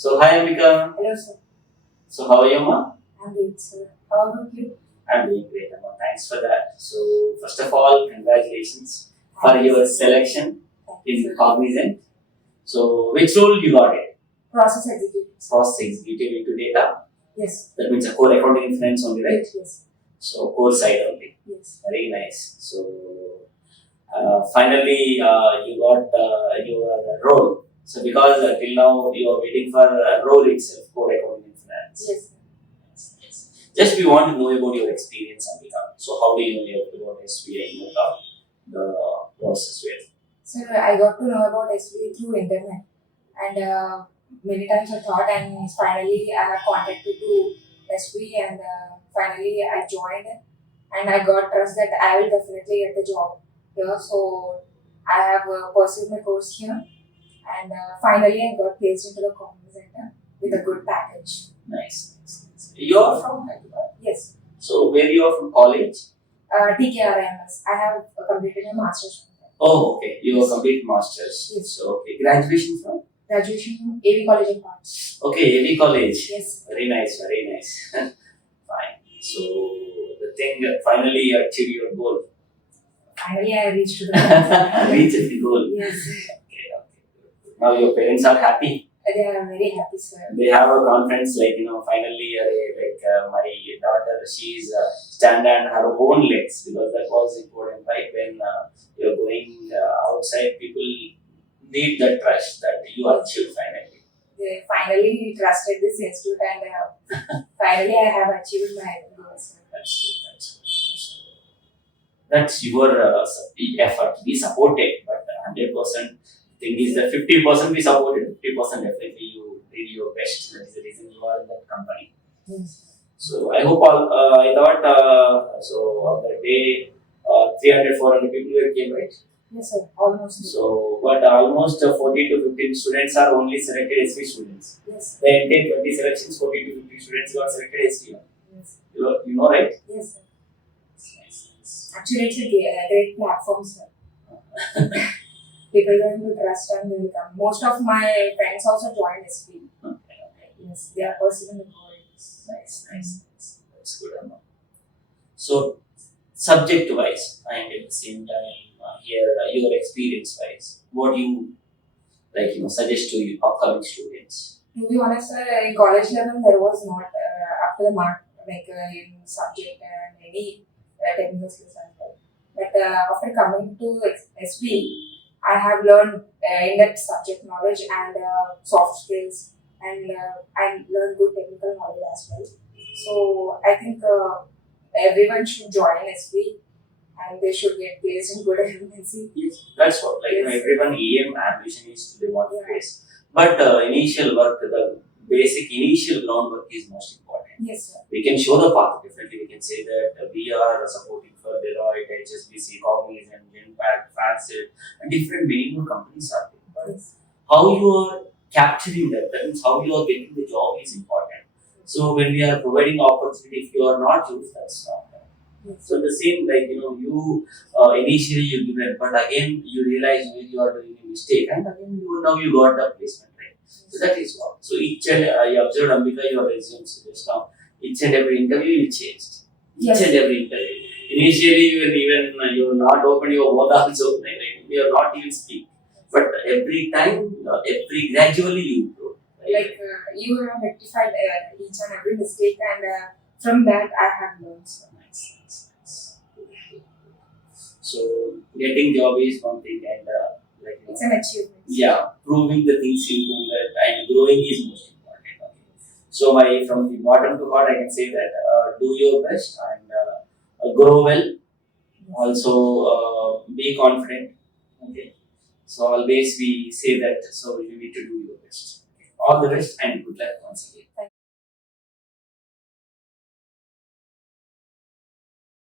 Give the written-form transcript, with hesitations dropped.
So hi Ambika. Hello, sir. So how are you, Ma? I'm great, sir. How about you? I'm doing great, Amma. Thanks for that. So first of all, congratulations for your selection in Cognizant. So which role you got it? Process executive. Process executive into data. Yes. That means a core accounting and finance only, right? Yes. So core side only. Yes. Very nice. So finally you got your role. So because till now you are waiting for role itself, core accounting and finance. Yes. Just we want to know about your experience, Ambika. So how do you know about SBI the process with? Sir, I got to know about SBA through internet, and many times I thought, and finally I have contacted to SBA, and finally I joined, and I got trust that I will definitely get the job here. So I have pursued my course here, and finally I got placed into the Cognizant with a good package. Nice. You are from Hyderabad. Yes. So where you are from college? TKRMS. I have completed a master's. Oh, okay. You have complete masters. Yes. So okay. Graduation from? Graduation from AV College of Arts. Okay, AV College. Yes. Very nice. Very nice. Fine. So the thing finally you achieved your goal. Finally, I reached to the goal. Reached the goal. Yes. Okay. Okay. Now your parents are happy. They are very happy, sir. They have a confidence like finally my daughter, she's stand on her own legs, because that was important, right? When you're going outside, people need that trust that you achieve finally. They finally trusted this institute, and finally I have achieved my goals. That's your effort. We support it, but 100% thing is that 50% we supported, 50% definitely you did your best. That is the reason you are in that company. Yes. So I hope I thought so on the day 300, 400 people came, right? Yes, sir. Almost. So but almost 40 to 15 students are only selected SB students. Yes. The entire 20 selections, 40 to 50 students got selected SB. Yes. You know, right? Yes, sir. Nice. Actually, it's a great platform, sir. People are going to trust and they will come. Most of my friends also joined SB. Okay. Yes, they are pursuing the goals. Nice. That's good, Amma. So, subject wise, and at the same time, here your experience wise, what do you suggest to your upcoming students? To be honest, sir, in college level, there was not up to the mark in subject and any technical skills as well. But after coming to SB, I have learned in-depth subject knowledge and soft skills, and I learned good technical knowledge as well. So I think everyone should join SB, and they should get placed in good MNC. Yes, that's what everyone aim ambition is to want to face. But initial work, the basic initial groundwork is most important. Yes, sir. We can show the path definitely. We can say that we are supporting for Deloitte, HSBC, Cognizant, Impact, Facet, and different many more companies are there. But Yes. how you are capturing that means how you are getting the job is important. So when we are providing opportunity, if you are not used, that's not. Yes. So the same you initially you give it, but again you realize when you are doing a mistake, and again now you got the placement, right? So that is what. So each and I observed Ambika your resume just now. Each and every interview you changed. Yes. Each and every interview. Initially even you are not open your mouth also, you are not even speak. But every time, gradually you improve. Right? You have rectified each and every mistake, and from that I have learned. So. Nice. So getting job is one thing, and It's an achievement. yeah, proving the things into that and growing is most important. Okay. So from the bottom to heart, I can say that do your best and grow well. Also be confident. Okay. So always we say that. So you need to do your best. All the best and good luck once again.